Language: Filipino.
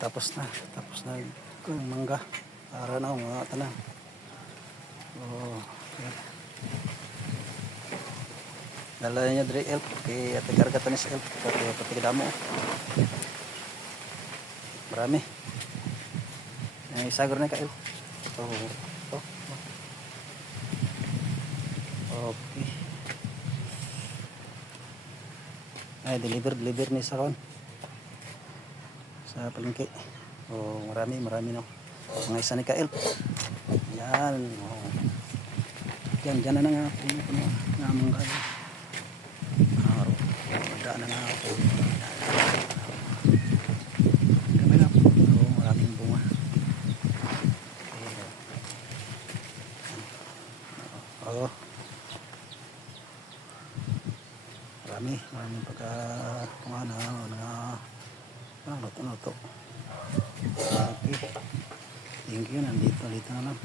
Tapos na yung mangga. Para na mga tanan. Oh, okay. Dala niya dre elf kay ate karga tanis elf pati damo. Marami. Ay sagor na ka elf. To. Okay. Ay deliver ni sa kon. Sa palengke. Oh, marami no. Mga isa ni ka elf. Yan. Oh. Diyan na nga puno nga mangga. Wala na nga ako. Kami na po. Maraming bunga. Oo. Maraming pagka kumana. Ano to. Okay. Thank you. Nandito na lang.